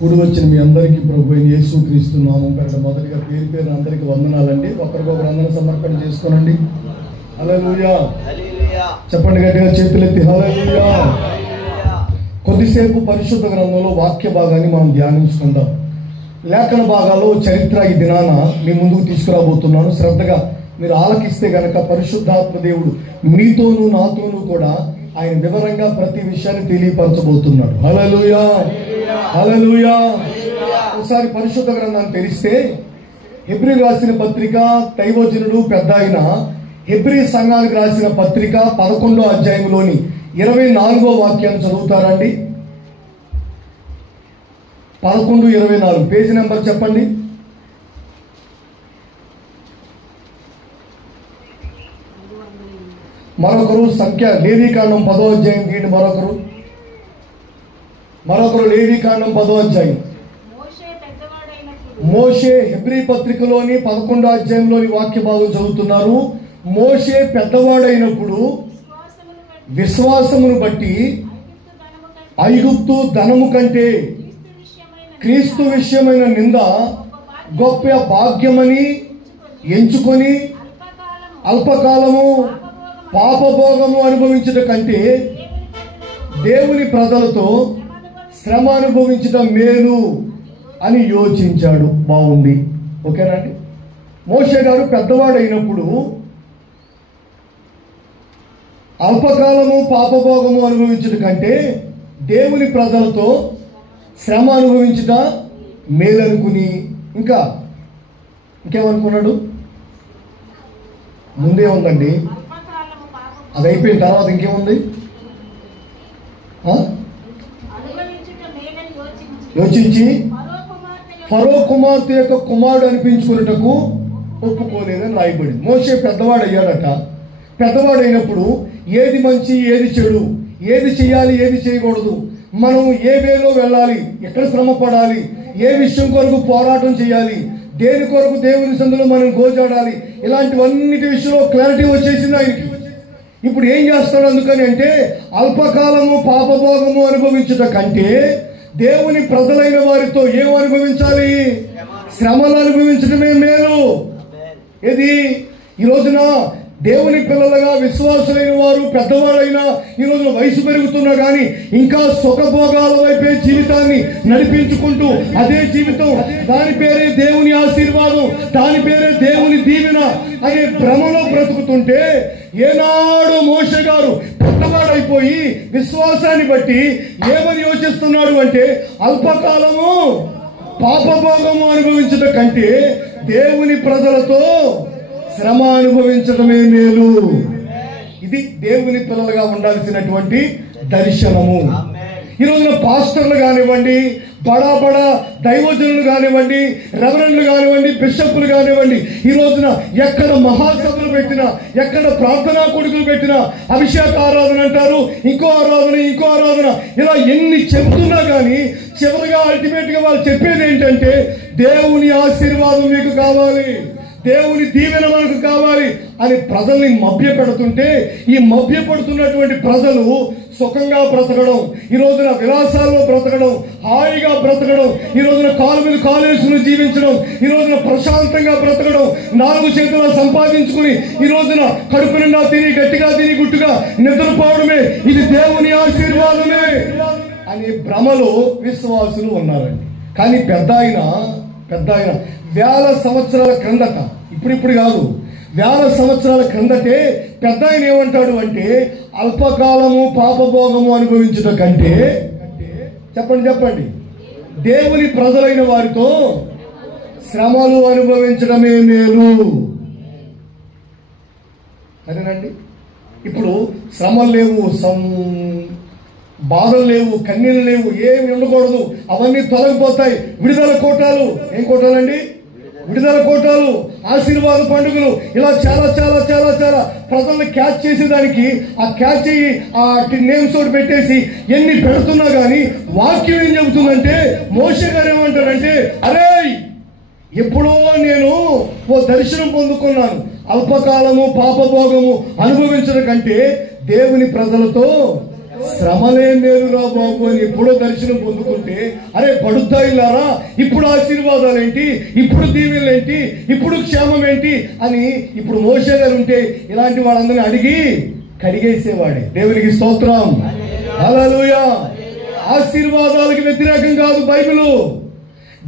కూడి వచ్చిన మీ అందరికీ ప్రభు అయిన యేసుక్రీస్తు నామం పేరిట మొదటిగా పేరు అందరికీ వందనాలండి. ఒకరికొకరు అందరూ సమర్పణ చేసుకోనండి. హల్లెలూయా. చెప్పండి గట్టిగా, చేతులెత్తి హల్లెలూయా. కొద్దిసేపు పరిశుద్ధ గ్రంథంలో వాక్య భాగాన్ని మనం ధ్యానించుకుందాం. లేఖన భాగాల్లో చరిత్ర ఈ దినాన మీ ముందుకు తీసుకురాబోతున్నాను. శ్రద్ధగా మీరు ఆలకిస్తే గనక పరిశుద్ధాత్మ దేవుడు మీతోనూ నాతోనూ కూడా ఆయన వివరంగా ప్రతి విషయాన్ని తెలియపరచబోతున్నాడు. హల్లెలూయా, హల్లెలూయా. ఒకసారి పరిశుద్ధ గ్రంథాన్ని తెరిస్తే హెబ్రీ రాసిన పత్రిక, దైవజనుడు పెద్ద ఆయన హెబ్రీ సంఘానికి రాసిన పత్రిక 11వ అధ్యాయంలోని 24వ వాక్యాన్ని చదువుతారండి. 11:24 పేజీ నెంబర్ చెప్పండి. మరొకరు సంఖ్య లేవీకాండం 10వ అధ్యాయం తీయండి. మరొకరు లేవీకాండం 10వ అధ్యాయం. మోషే హెబ్రీ పత్రికలోని 11వ అధ్యాయంలోని వాక్య భాగం చదువుతున్నారు. మోషే పెద్దవాడైనప్పుడు విశ్వాసమును బట్టి ఐగుప్తు ధనము కంటే క్రీస్తు విషయమైన నింద గొప్ప భాగ్యమని ఎంచుకొని అల్పకాలము పాపభోగము అనుభవించట కంటే దేవుని ప్రజలతో శ్రమ అనుభవించడం మేలు అని యోచించాడు. బాగుంది, ఓకేనండి. మోషే గారు పెద్దవాడైనప్పుడు అల్పకాలము పాపభోగము అనుభవించట కంటే దేవుని ప్రజలతో శ్రమ అనుభవించట మేలు అనుకుని ఇంకేమనుకున్నాడు? ముందే ఉందండి, అది అయిపోయిన తర్వాత ఇంకేముంది? యోచించి ఫరో కుమార్తె యొక్క కుమారుడు అనిపించుకున్నటకు ఒప్పుకోలేదని రాయబడింది. మోషే పెద్దవాడు అయ్యాడట. పెద్దవాడైనప్పుడు ఏది మంచి, ఏది చెడు, ఏది చేయాలి, ఏది చేయకూడదు, మనం ఏ వేలో వెళ్ళాలి, ఎక్కడ శ్రమ పడాలి, ఏ విషయం కొరకు పోరాటం చేయాలి, దేని కొరకు దేవుని సందులో మనం గోజాడాలి, ఇలాంటివన్నిటి విషయంలో క్లారిటీ వచ్చేసింది ఆయనకి. ఇప్పుడు ఏం చేస్తాడు? అందుకని అంటే అల్పకాలము పాపభోగము అనుభవించుట కంటే దేవుని ప్రజలైన వారితో ఏం అనుభవించాలి? శ్రమలు అనుభవించడమే మేలు. ఇది ఈ రోజున దేవుని పిల్లలుగా విశ్వాసులైన వారు పెద్దవాళ్ళైనా ఈ రోజున వయసు పెరుగుతున్నా కానీ ఇంకా సుఖభోగాల వైపే జీవితాన్ని నడిపించుకుంటూ అదే జీవితం, దాని పేరే దేవుని ఆశీర్వాదం, దాని పేరే దేవుని దీవెన అనే భ్రమలో బ్రతుకుతుంటే ఏనాడు మోషే గారు పెద్దవాడైపోయి విశ్వాసాన్ని బట్టి ఏమని యోచిస్తున్నాడు అంటే అల్పకాలము పాపభోగము అనుభవించడం కంటే దేవుని ప్రజలతో శ్రమ అనుభవించడమే మేలు. ఇది దేవుని పిల్లలుగా ఉండాల్సినటువంటి దర్శనము. ఈ రోజున పాస్టర్లు కానివ్వండి, బడా దైవజనులు కానివ్వండి, రెవరెండ్లు కానివ్వండి, బిషప్లు కానివ్వండి, ఈ రోజున ఎక్కడ మహాసభలు పెట్టినా, ఎక్కడ ప్రార్థనా కొడుకులు పెట్టినా అభిషేక ఆరాధన అంటారు, ఇంకో ఆరాధన, ఇలా ఎన్ని చెబుతున్నా కానీ చివరిగా అల్టిమేట్ గా వాళ్ళు చెప్పేది ఏంటంటే దేవుని ఆశీర్వాదం మీకు కావాలి, దేవుని దీవెన మనకు కావాలి అని ప్రజల్ని మభ్య పెడుతుంటే ఈ మభ్య పడుతున్నటువంటి ప్రజలు సుఖంగా బ్రతకడం, ఈ రోజున విలాసాల్లో బ్రతకడం, హాయిగా బ్రతకడం, ఈ రోజున కాలు మీద కాలేసులు జీవించడం, ఈ రోజున ప్రశాంతంగా బ్రతకడం, 4 చేతులు సంపాదించుకుని ఈ రోజున కడుపు నిండా తిని గట్టిగా తిని గుట్టుగా నిద్రపోవడమే ఇది దేవుని ఆశీర్వాదమే అనే భ్రమలో విశ్వాసులు ఉన్నారండి. కానీ పెద్ద ఆయన వేల సంవత్సరాల క్రిందట, ఇప్పుడు కాదు, వేల సంవత్సరాల క్రిందటే పెద్ద ఆయన ఏమంటాడు అంటే అల్పకాలము పాపభోగము అనుభవించడం కంటే చెప్పండి దేవుని ప్రజలైన వారితో శ్రమలు అనుభవించడమే మేలు. అదేనండి. ఇప్పుడు శ్రమలు లేవు, బాధలు లేవు, కన్నీళ్ళు లేవు, ఏమి ఉండకూడదు, అవన్నీ తొలగిపోతాయి. విడుదల కోటాలు, ఏం కోటాలండి? విడుదల కోటాలు, ఆశీర్వాద పండుగలు, ఇలా చాలా చాలా చాలా చాలా ప్రజల్ని క్యాచ్ చేసేదానికి ఆ క్యాచ్ అయ్యి ఆ నేమ్స్ తోటి పెట్టేసి ఎన్ని పెడుతున్నా కానీ వాక్యం ఏం చెబుతుందంటే మోషే గారు ఏమంటారంటే అరే ఎప్పుడో నేను ఓ దర్శనం పొందుకున్నాను, అల్పకాలము పాపభోగము అనుభవించడం కంటే దేవుని ప్రజలతో శ్రమలే మేలురా బాబు అని ఎప్పుడో దర్శనం పొందుకుంటే, అరే పడుద్దాయిలారా ఇప్పుడు ఆశీర్వాదాలు ఏంటి, ఇప్పుడు దీవెనలు ఏంటి, ఇప్పుడు క్షేమం ఏంటి అని ఇప్పుడు మోషే గారు ఉంటే ఇలాంటి వాళ్ళందరినీ అడిగి కడిగేసేవాడే. దేవునికి స్తోత్రం, హల్లెలూయా. ఆశీర్వాదాలకు వ్యతిరేకం కాదు బైబిల్,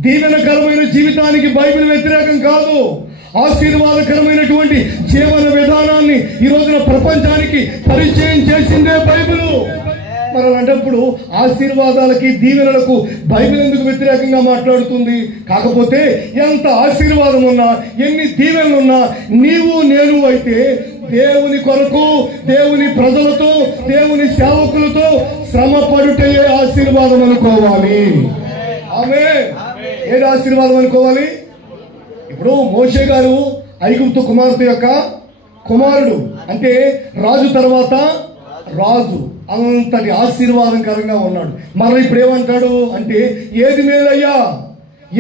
దీవెనకరమైన జీవితానికి బైబిల్ వ్యతిరేకం కాదు. ఆశీర్వాదకరమైనటువంటి జీవన విధానాన్ని ఈ రోజున ప్రపంచానికి పరిచయం చేసిందే బైబిల్. మరి అలాంటప్పుడు ఆశీర్వాదాలకి దీవెనలకు బైబిల్ ఎందుకు వ్యతిరేకంగా మాట్లాడుతుంది? కాకపోతే ఎంత ఆశీర్వాదం ఉన్నా, ఎన్ని దీవెనలున్నా, నీవు నేను అయితే దేవుని కొరకు, దేవుని ప్రజలతో, దేవుని సేవకులతో శ్రమ పడుటయే ఆశీర్వాదం అనుకోవాలి. ఆమేన్. ఏది ఆశీర్వాదం అనుకోవాలి? ఇప్పుడు మోషే గారు ఐగుప్తు కుమార్తె యొక్క కుమారుడు, అంటే రాజు తర్వాత రాజు, అంతటి ఆశీర్వాదకరంగా ఉన్నాడు. మనం ఇప్పుడు ఏమంటాడు అంటే, ఏది మేలయ్యా,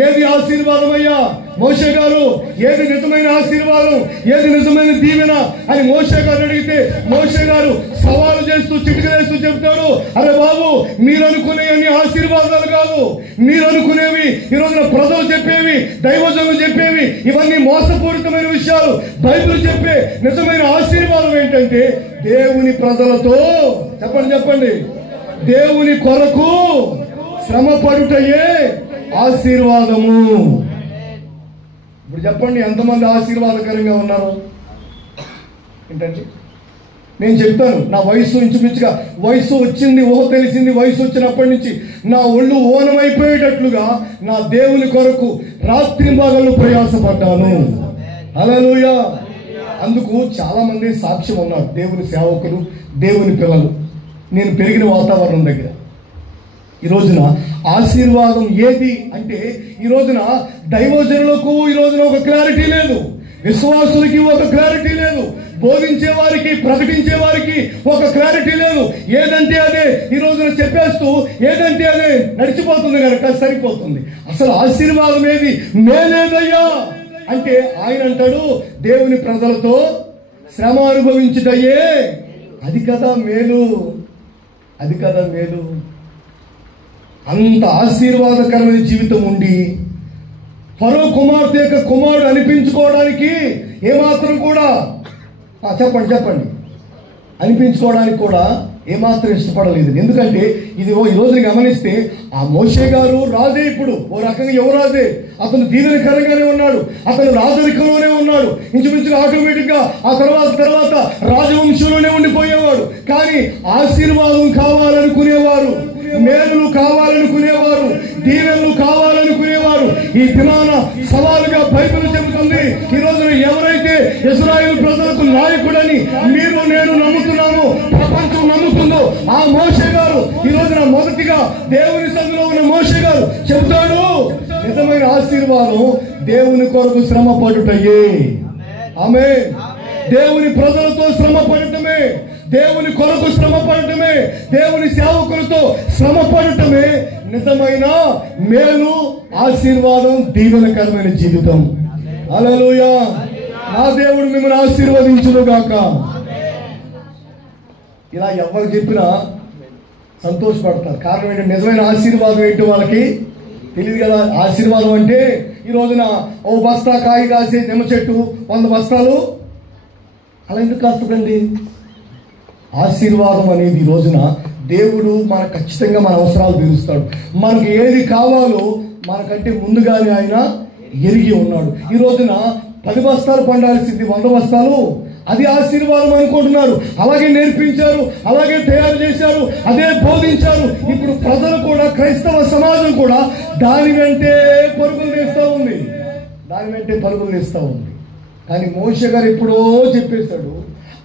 ఏది ఆశీర్వాదం అయ్యా మోషే గారు, ఏది నిజమైన ఆశీర్వాదం, ఏది నిజమైన దీవెన అని మోషే గారు అడిగితే, మోషే గారు సవాలు చేస్తూ చిటికలేస్తూ చెప్తాడు, అరే బాబు మీరు అనుకునే అన్ని ఆశీర్వాదాలు కాదు, మీరు అనుకునేవి ఈ రోజున ప్రజలు చెప్పేవి, దైవజనులు చెప్పేవి, ఇవన్నీ మోసపూరితమైన విషయాలు. బైబిల్ చెప్పే నిజమైన ఆశీర్వాదం ఏంటంటే దేవుని ప్రజలతో, చెప్పండి, దేవుని కొరకు శ్రమ పడుటయే ఆశీర్వాదము. ఇప్పుడు చెప్పండి, ఎంతమంది ఆశీర్వాదకరంగా ఉన్నారు ఏంటంటే? నేను చెప్తాను, నా వయసు ఇంచుమించుగా, వయసు వచ్చింది, ఊహ తెలిసింది, వయసు వచ్చినప్పటి నుంచి నా ఒళ్ళు ఓనమైపోయేటట్లుగా నా దేవుని కొరకు రాత్రింబగళ్ళు ప్రయాసపడ్డాను. హల్లెలూయా. అందుకు చాలా మంది సాక్ష్యం ఉన్నారు, దేవుని సేవకులు, దేవుని పిల్లలు. నేను పెరిగిన వాతావరణం దగ్గర ఈ రోజున ఆశీర్వాదం ఏది అంటే, ఈ రోజున దైవజనులకు ఈ రోజున ఒక క్లారిటీ లేదు, విశ్వాసులకి ఒక క్లారిటీ లేదు, బోధించే వారికి, ప్రకటించే వారికి ఒక క్లారిటీ లేదు. ఏదంటే అదే ఈ రోజున చెప్పేస్తూ ఏదంటే అదే నడిచిపోతుంది కనుక సరిపోతుంది. అసలు ఆశీర్వాదం ఏది? మేలేదయ్యా అంటే ఆయన అంటాడు, దేవుని ప్రజలతో శ్రమ అనుభవించుటయే అది కదా మేలు, అది కదా మేలు. అంత ఆశీర్వాదకరమైన జీవితం ఉండి ఫరో కుమార్తె యొక్క కుమారుడు అనిపించుకోవడానికి ఏమాత్రం కూడా చెప్పండి అనిపించుకోవడానికి కూడా ఏమాత్రం ఇష్టపడలేదు. ఎందుకంటే ఇది ఈ రోజున గమనిస్తే ఆ మోషే గారు రాజే, ఇప్పుడు ఓ రకంగా యువరాజే, అతను దీవెనకరంగానే ఉన్నాడు, అతను రాజరికంలోనే ఉన్నాడు, ఇంచుమించుగా ఆటోమేటిక్ గా ఆ తర్వాత రాజవంశంలోనే ఉండిపోయేవాడు. కానీ ఆశీర్వాదం కావాలనుకునేవారు, మేలులు కావాలనుకునేవారు, దీవెనలు కావాలనుకునేవారు ఈ దినాన సవాలుగా బైబిల్ చెబుతుంది. ఈ రోజున ఎవరైతే ఇశ్రాయేలు ప్రజలకు నాయకుడని మీరు నేను నమ్ముతున్నామో, ప్రపంచం నమ్ముతుందో, ఆ మోషే గారు ఈ రోజున మొదటిగా దేవుని సన్నిధిలో ఉన్న మోషే గారు చెబుతాడు, నిజమైన ఆశీర్వాదం దేవుని కొరకు శ్రమ పడుటయే. ఆమేన్. దేవుని ప్రజలతో శ్రమ పడటమే, దేవుని కొరకు శ్రమ పడటమే, దేవుని సేవకులతో శ్రమ పడటమే నిజమైన మేలు, ఆశీర్వాదం, దీవెనకరమైన జీవితం. హల్లెలూయా. నా దేవుడు మిమ్మల్ని ఆశీర్వదించును గాక. ఇలా ఎవరు చెప్పినా సంతోషపడతారు. కారణం ఏంటంటే నిజమైన ఆశీర్వాదం ఏంటో వాళ్ళకి తెలియదు కదా. ఆశీర్వాదం అంటే ఈ రోజున ఓ బస్తా కాయ కాసే నిమ్మ చెట్టు 100 బస్తాలు అలా ఎందుకు కాస్తుందండి? ఆశీర్వాదం అనేది ఈ రోజున దేవుడు మనకు ఖచ్చితంగా మన అవసరాలు తీరుస్తాడు. మనకు ఏది కావాలో మనకంటే ముందుగానే ఆయన ఎరిగి ఉన్నాడు. ఈ రోజున 10 బస్తాలు పండాల్సింది 100 బస్తాలు, అది ఆశీర్వాదం అనుకుంటున్నారు. అలాగే నేర్పించారు, అలాగే తయారు చేశారు, అదే బోధించారు. ఇప్పుడు ప్రజలు కూడా, క్రైస్తవ సమాజం కూడా దాని వెంటే పరుగులు తీస్తూ ఉంది, కానీ మోషే గారు ఎప్పుడో చెప్పేశాడు.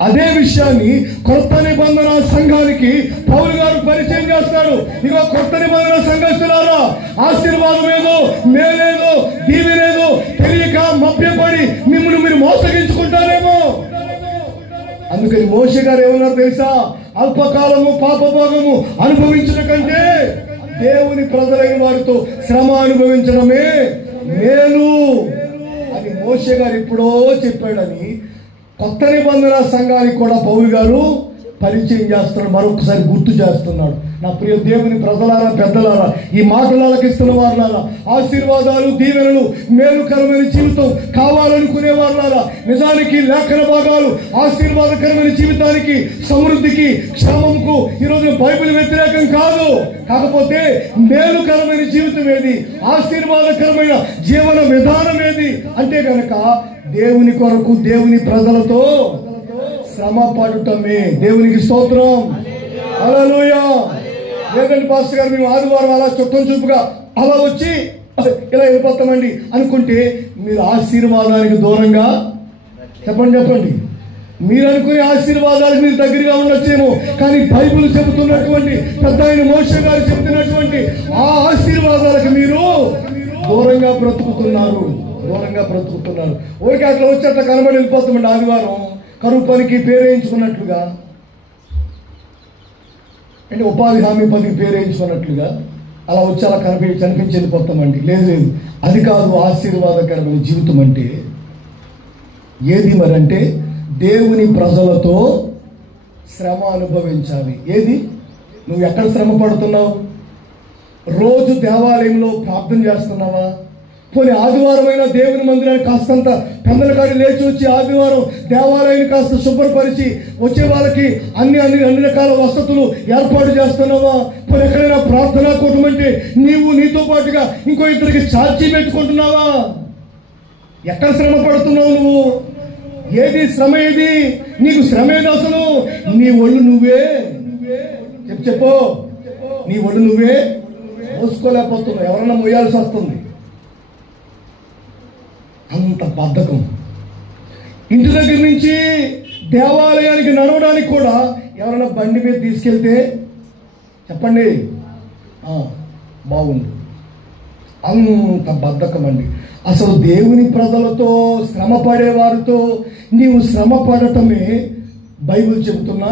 అదే విషయాన్ని కొత్త నిబంధన సంఘానికి పౌలు గారు పరిచయం చేస్తాడు. ఇగో కొత్త నిబంధన సంఘస్థులారా, ఆశీర్వాదం ఏదో, మేలేదో, దీవెనేదో తెలియక మభ్యపడి మిమ్మల్ని మీరు మోసగించుకుంటారేమో. అందుకని మోషే గారు ఏమన్నారు తెలుసా? అల్పకాలము పాపభోగము అనుభవించడం కంటే దేవుని ప్రజలైన వారితో శ్రమ అనుభవించడమే మేలు అని మోషే గారు ఎప్పుడో చెప్పాడని కొత్త నిబంధన సంఘానికి కూడా పౌలు గారు పరిచయం చేస్తున్నాడు, మరొకసారి గుర్తు చేస్తున్నాడు. నా ప్రియ దేవుని ప్రజలారా, పెద్దలారా, ఈ మాటలు ఆలకిస్తున్న వారులారా, ఆశీర్వాదాలు, దీవెనలు, మేలుకరమైన జీవితం కావాలనుకునే వారులారా, నిజానికి లేఖన భాగాలు ఆశీర్వాదకరమైన జీవితానికి, సమృద్ధికి, క్షేమంకు ఈరోజు బైబిల్ వ్యతిరేకం కాదు. కాకపోతే మేలుకరమైన జీవితం ఏది, ఆశీర్వాదకరమైన జీవన విధానం ఏది అంటే గనక దేవుని కొరకు, దేవుని ప్రజలతో శ్రమ పడటమే. దేవునికి స్తోత్రం. హల్లెలూయా. లేదండి పాస్టర్ గారు, మేము ఆదివారం అలా చుట్టం చూపుగా అలా వచ్చి ఇలా వెళ్ళిపోతామండి అనుకుంటే మీరు ఆశీర్వాదానికి దూరంగా చెప్పండి. మీరు అనుకునే ఆశీర్వాదాలకు మీరు దగ్గరగా ఉండొచ్చేమో, కానీ బైబిల్ చెబుతున్నటువంటి పెద్ద ఆయన మోషే గారు చెబుతున్నటువంటి ఆ ఆశీర్వాదాలకు మీరు దూరంగా బ్రతుకుతున్నారు. ఊరికే అట్లా వచ్చి అట్లా కనబడి వెళ్ళిపోతామండి. ఆదివారం కరువు పనికి పేరేయించుకున్నట్లుగా, అంటే ఉపాధి హామీ పనికి పేరేయించుకున్నట్లుగా అలా వచ్చి అలా కనిపించి వెళ్ళిపోతామండి. లేదు, అది కాదు ఆశీర్వాదకరమైన జీవితం అంటే. ఏది మరంటే దేవుని ప్రజలతో శ్రమ అనుభవించాలి. ఏది, నువ్వు ఎక్కడ శ్రమ పడుతున్నావు? రోజు దేవాలయంలో ప్రార్థన చేస్తున్నావా? పోనీ ఆదివారమైన దేవుని మందిరాన్ని కాస్తంత పెందల కాడి లేచి వచ్చి ఆదివారం దేవాలయాన్ని కాస్త శుభ్రపరిచి వచ్చే వాళ్ళకి అన్ని రకాల వసతులు ఏర్పాటు చేస్తున్నావా? పోనీ ఎక్కడైనా ప్రార్థనా కూటం అంటే నీతో పాటుగా ఇంకో ఇద్దరికి ఛార్జీ పెట్టుకుంటున్నావా? ఎక్కడ శ్రమ పడుతున్నావు నువ్వు? ఏది శ్రమ? ఏది నీకు శ్రమ? ఏది అసలు? నీ ఒళ్ళు నువ్వే చెప్పు, నీ ఒళ్ళు నువ్వే మోసుకోలేకపోతున్నావు, ఎవరన్నా మోయాల్సి వస్తుంది. అంత బద్ధకం. ఇంటి దగ్గర నుంచి దేవాలయానికి నడవడానికి కూడా ఎవరైనా బండి మీద తీసుకెళ్తే చెప్పండి బాగుండు. అంత బద్ధకం అండి. అసలు దేవుని ప్రజలతో శ్రమ పడేవారితో నీవు శ్రమ పడటమే బైబిల్ చెబుతున్న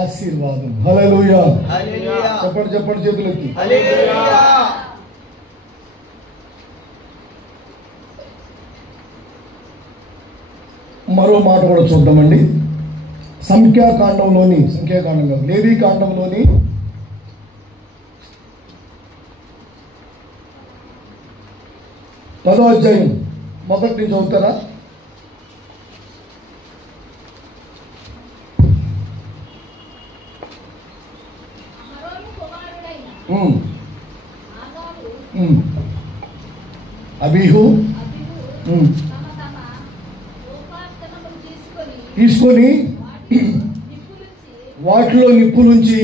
ఆశీర్వాదం. హల్లెలూయా. చెప్పండి చేతులెత్తి. మరో మాట కూడా చూద్దామండి. సంఖ్యాకాండంలోని లేవీకాండంలోని 10వ అధ్యాయం మొదటి నుంచి చదువుతారా? అబీహు తీసుకొని వాటిలో నిప్పులుంచి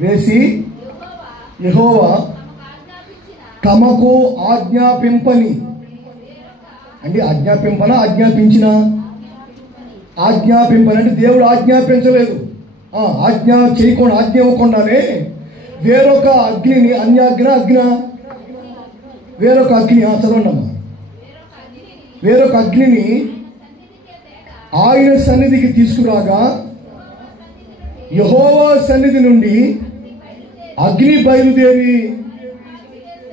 వేసి యెహోవా తమకు ఆజ్ఞాపింపని, అంటే ఆజ్ఞాపింపని అంటే దేవుడు ఆజ్ఞాపించలేదు. ఆజ్ఞ చేయకుండా, ఆజ్ఞ ఇవ్వకుండానే వేరొక అగ్నిని, వేరొక అగ్ని చదవండి అమ్మా. వేరొక అగ్నిని ఆయన సన్నిధికి తీసుకురాగా యెహోవా సన్నిధి నుండి అగ్ని బయలుదేరి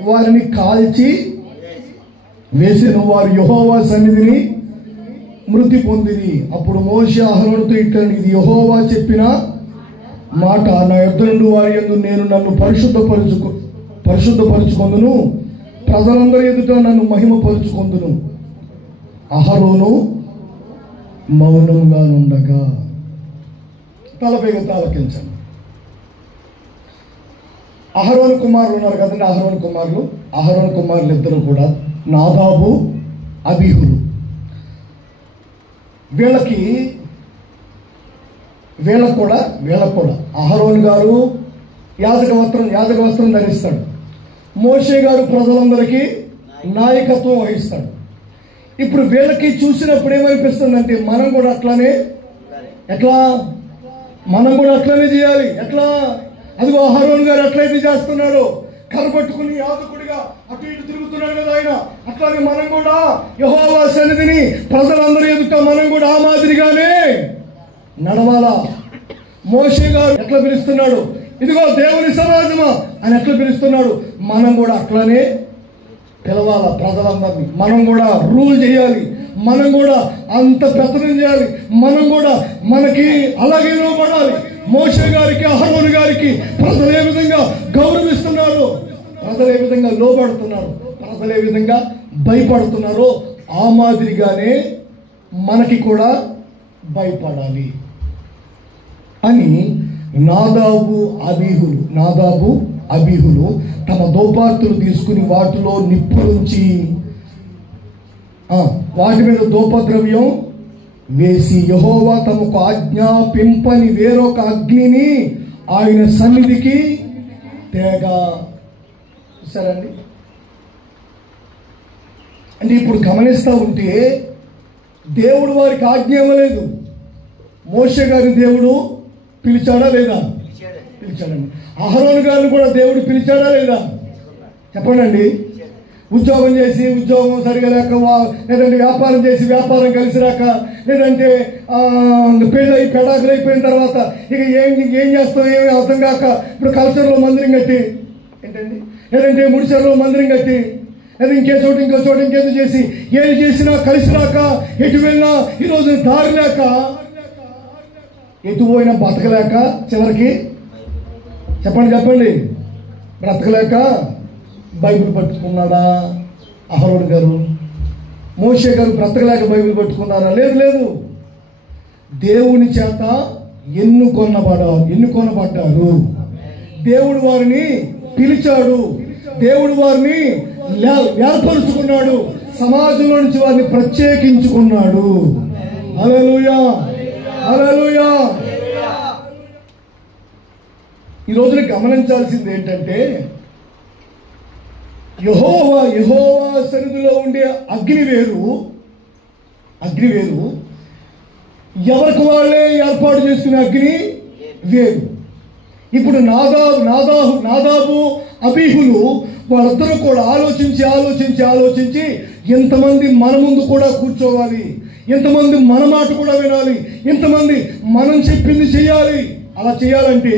వారిని కాల్చి వేసిన వారు యెహోవా సన్నిధిని మృతి పొందిరి. అప్పుడు మోషే అహరోనుతో ఇట్లా, ఇది యెహోవా చెప్పిన మాట, నా యొద్ద నుండి వారి యందు నేను నన్ను పరిశుద్ధపరుచుకొందును, ప్రజలందరి ఎదుట నన్ను మహిమపరుచుకొందును. అహరోను మౌనంగా ఉండగా. తలపైగా తాలకించండి. అహరోను కుమారులు ఉన్నారు కదండి. అహరోను కుమారులు ఇద్దరు కూడా నాదాబు, అబీహులు. వీళ్ళకు కూడా అహరోను గారు యాజక వస్త్రం ధరిస్తాడు. మోషే గారు ప్రజలందరికీ నాయకత్వం వహిస్తాడు. ఇప్పుడు వీళ్ళకి చూసినప్పుడు ఏమనిపిస్తుందంటే మనం కూడా అట్లానే చేయాలి. ఎట్లా? అదిగో అహరోను గారు ఎట్లయితే చేస్తున్నాడో, కరపట్టుకుని యాజకుడిగా అటు ఇటు తిరుగుతున్నాడు కదా ఆయన, అట్లానే మనం కూడా యెహోవా సన్నిధిని ప్రజలందరూ ఎదుట మనం కూడా ఆ మాదిరిగానే నడవాలా. మోషే గారు ఎట్లా పిలుస్తున్నాడు, ఇదిగో దేవుని సమాజమా అని ఎట్లా పిలుస్తున్నాడు, మనం కూడా అట్లానే పిలవాలా ప్రజలందరినీ. మనం కూడా రూల్ చేయాలి, మనం కూడా అంత పెత్తనం చేయాలి. మనం కూడా మనకి అలాగే లోబడాలి. మోషే గారికి, అహరోను గారికి ప్రజలు ఏ విధంగా గౌరవిస్తున్నారు, ప్రజలు ఏ విధంగా లోబడుతున్నారు, ప్రజలు ఏ విధంగా భయపడుతున్నారో ఆ మాదిరిగానే మనకి కూడా భయపడాలి అని నాదాబు అబీహులు తమ దోపార్తులు తీసుకుని వాటిలో నిప్పులుంచి వాటి మీద దోపద్రవ్యం వేసి యెహోవా తమకు ఆజ్ఞాపింపని వేరొక అగ్నిని ఆయన సన్నిధికి తేగా. చూసారండి? అంటే ఇప్పుడు గమనిస్తూ ఉంటే దేవుడు వారికి ఆజ్ఞ ఇవ్వలేదు. మోషే గారి దేవుడు పిలిచాడా లేదా? పిలిచాడండి. అహరోను గారిని కూడా దేవుడు పిలిచాడా లేదా? చెప్పండి. ఉద్యోగం చేసి ఉద్యోగం సరిగా లేక, లేదంటే వ్యాపారం చేసి వ్యాపారం కలిసి రాక, లేదంటే పెళ్ళి పెడాకులు అయిపోయిన తర్వాత ఇక ఏం చేస్తాం ఏమీ అర్థం కాక ఇప్పుడు కల్చర్లో మందిరం కట్టి ఏంటండి, లేదంటే ముడిచెరలో మందిరం కట్టి, లేదా ఇంకో చోటు ఇంకేదో చేసి ఏది చేసినా కలిసి రాక, ఎటు వెళ్ళినా ఈరోజు దారి లేక, ఎటు పోయినా బతకలేక, చివరికి చెప్పండి బ్రతకలేక బైబిల్ పట్టుకున్నాడా అహరోను గారు? మోషే గారు బ్రతకలేక బైబిల్ పట్టుకున్నారా? లేదు. దేవుని చేత ఎన్నుకొనబడ్డారు. దేవుడు వారిని పిలిచాడు, దేవుడు వారిని ఏర్పరుచుకున్నాడు, సమాజంలో నుంచి వారిని ప్రత్యేకించుకున్నాడు. హల్లెలూయా, హల్లెలూయా. ఈ రోజున గమనించాల్సింది ఏంటంటే యెహోవా సన్నిధిలో ఉండే అగ్ని వేరు, ఎవరికి వాళ్ళే ఏర్పాటు చేసుకునే అగ్ని వేరు. ఇప్పుడు నాదాబు అబీహులు వాళ్ళిద్దరూ కూడా ఆలోచించి ఎంతమంది మన ముందు కూడా కూర్చోవాలి, ఎంతమంది మన మాట కూడా వినాలి, ఎంతమంది మనం చెప్పింది చేయాలి. అలా చేయాలంటే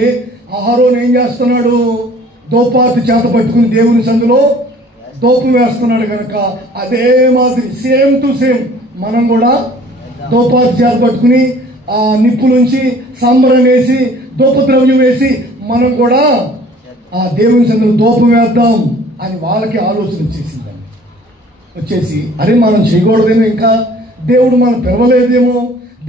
అహరోను ఏం చేస్తున్నాడు? దోపార్తి చేత పట్టుకుని దేవుని సందులో దోపు వేస్తున్నాడు కనుక అదే మాదిరి సేమ్ టు సేమ్ మనం కూడా దోపార్తి చేత పట్టుకుని ఆ నిప్పులుంచి సాంబ్రాణి వేసి దోపద్రవ్యం వేసి మనం కూడా ఆ దేవుని సందులో దోపం వేద్దాం అని వాళ్ళకి ఆలోచన వచ్చేసి అరే మనం చేయకూడదేమో, ఇంకా దేవుడు మనం పిలవలేదేమో,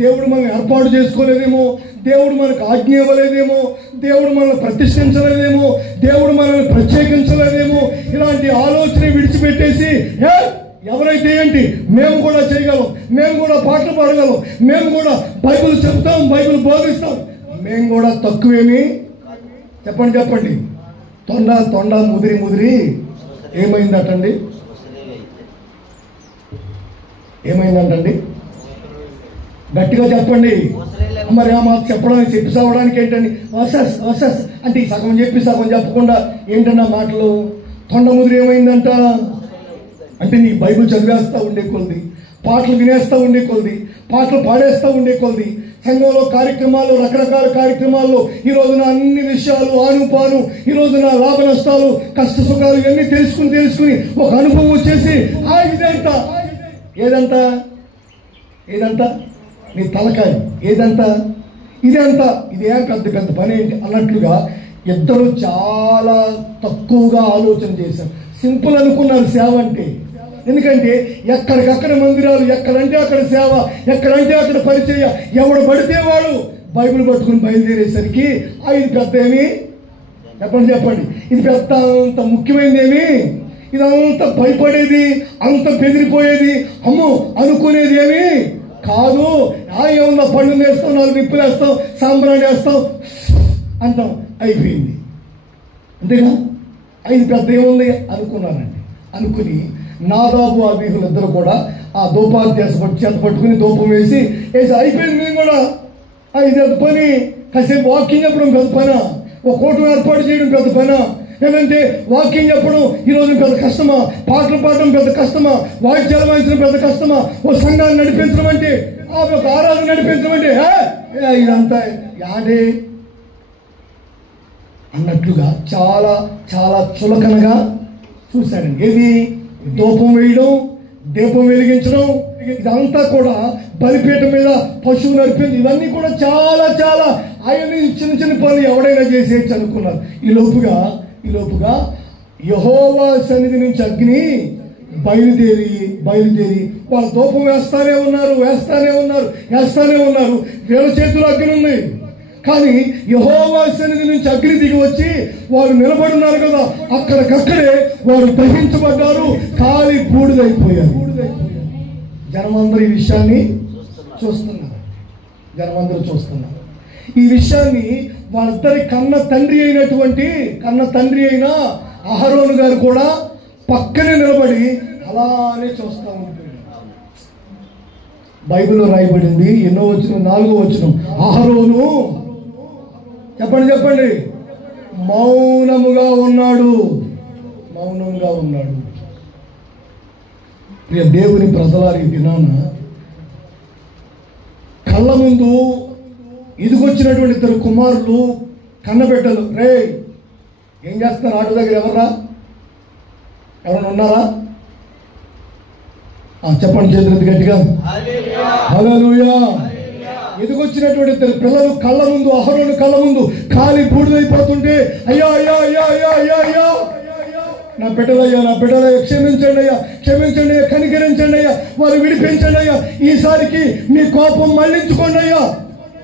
దేవుడు మనం ఏర్పాటు చేసుకోలేదేమో, దేవుడు మనకు ఆజ్ఞ ఇవ్వలేదేమో, దేవుడు మనల్ని ప్రతిష్ఠించలేదేమో, దేవుడు మనల్ని ప్రత్యేకించలేదేమో, ఇలాంటి ఆలోచన విడిచిపెట్టేసి ఎవరైతే ఏంటి మేము కూడా చేయగలం, మేము కూడా పాటలు పాడగలం, మేము కూడా బైబిల్ చెప్తాం, బైబిల్ బోధిస్తాం, మేము కూడా తక్కువేమి. చెప్పండి తొండ ముదిరి ఏమైందంటండి? గట్టిగా చెప్పండి. మరి ఆ మాకు చెప్పడానికి చెప్పి సావడానికి ఏంటండి? వసస్ అంటే ఈ సగం చెప్పి సగం చెప్పకుండా ఏంటన్నా మాటలు? తొండ ముదిరి ఏమైందంట అంటే నీకు బైబిల్ చదివేస్తూ ఉండే కొలది, పాటలు వినేస్తూ ఉండే కొలది, పాటలు పాడేస్తూ ఉండే కొలది, సంఘంలో కార్యక్రమాలు, రకరకాల కార్యక్రమాల్లో ఈ రోజున అన్ని విషయాలు ఆనుపాను, ఈ రోజున లాభ నష్టాలు, కష్ట సుఖాలు ఇవన్నీ తెలుసుకుని ఒక అనుభవం వచ్చేసి ఏదంతా నీ తలకాయ ఇదంతా ఇదేం పెద్ద పని ఏంటి అన్నట్లుగా ఇద్దరు చాలా తక్కువగా ఆలోచన చేశారు. సింపుల్ అనుకున్నారు సేవ అంటే. ఎందుకంటే ఎక్కడికక్కడ మందిరాలు, ఎక్కడంటే అక్కడ సేవ, ఎక్కడంటే అక్కడ పరిచయ, ఎవడు పడితే వాడు బైబిల్ పట్టుకుని బయలుదేరేసరికి ఇది పెద్ద ఏమి చెప్పండి ఇది పెద్ద అంత ముఖ్యమైనది ఏమి, ఇదంతా భయపడేది, అంత బెదిరిపోయేది, అమ్మో అనుకునేది ఏమి కాదు. ఏమన్నా పళ్ళు వేస్తాం, 4 నిప్పులు వేస్తాం, సాంబ్రాణి వేస్తాం అంటాం, అయిపోయింది అంతేగా. ఇది పెద్ద ఏముంది అనుకున్నానండి. అనుకుని నాదాబు అబీహులు ఇద్దరు కూడా ఆ దోపార్తి చేత పట్టుకుని దూపం వేసి అయిపోయింది. మేము కూడా ఇది పెద్ద పని. కాసేపు వాకింగ్ చెప్పడం పెద్ద పని, ఒక కూటమి ఏర్పాటు చేయడం పెద్ద పని, లేదంటే వాకింగ్ చెప్పడం ఈరోజు పెద్ద కష్టమా, పాటలు పాడడం పెద్ద కష్టమా, వాయిద్యాలు వాయించడం పెద్ద కష్టమా, ఓ సంఘాన్ని నడిపించడం అంటే, ఒక ఆరాధన నడిపించడం అంటే ఇదంతా యాడే అన్నట్లుగా చాలా చాలా చులకనగా చూశారండి. ఏది? దూపం వేయడం, దీపం వెలిగించడం, ఇదంతా కూడా బలిపీఠం మీద పశువు నడిపింది. ఇవన్నీ కూడా చాలా చాలా ఆయన చిన్న చిన్న పనులు ఎవడైనా చేసేయచ్చు అనుకున్నారు. ఈ లోపుగా యెహోవా సన్నిధి నుంచి అగ్ని బయలుదేరి వాళ్ళ ధూపం వేస్తానే ఉన్నారు. వీళ్ళ చేతిలో అగ్ని ఉంది. కానీ యెహోవా సన్నిధి నుంచి అగ్ని దిగి వచ్చి వారు నిలబడున్నారు కదా, అక్కడికక్కడే వారు దహించబడ్డారు, కాలి బూడిదైపోయారు. జనమందరూ ఈ విషయాన్ని చూస్తున్నారు. ఈ విషయాన్ని వాళ్ళిద్దరి కన్న తండ్రి అయిన అహరోను గారు కూడా పక్కనే నిలబడి అలానే చూస్తూ ఉంటాడు. బైబిల్లో రాయబడింది, ఎన్నో వచనం, 4వ వచనం, అహరోను చెప్పండి మౌనంగా ఉన్నాడు. ప్రియ దేవుని ప్రజలారి, దినాన కళ్ళ ముందు ఇదిగొచ్చినటువంటి 2 కుమారులు కన్నబిడ్డలు, రే ఏం చేస్తున్నారు ఆటో దగ్గర? ఎవరైనా ఉన్నారా? చెప్పండి చేతులు గట్టిగా, హల్లెలూయా. ఎదుగొచ్చినటువంటి 2 పిల్లలు కళ్ళ ముందు, అహరోను కళ్ళ ముందు కాలి బూడిదైపోతుంటే, అయ్యా నా బిడ్డలయ్యా క్షమించండి అయ్యా, కనికరించండి అయ్యా, వారు విడిపించండి అయ్యా, ఈసారికి మీ కోపం మళ్లించుకోండి అయ్యా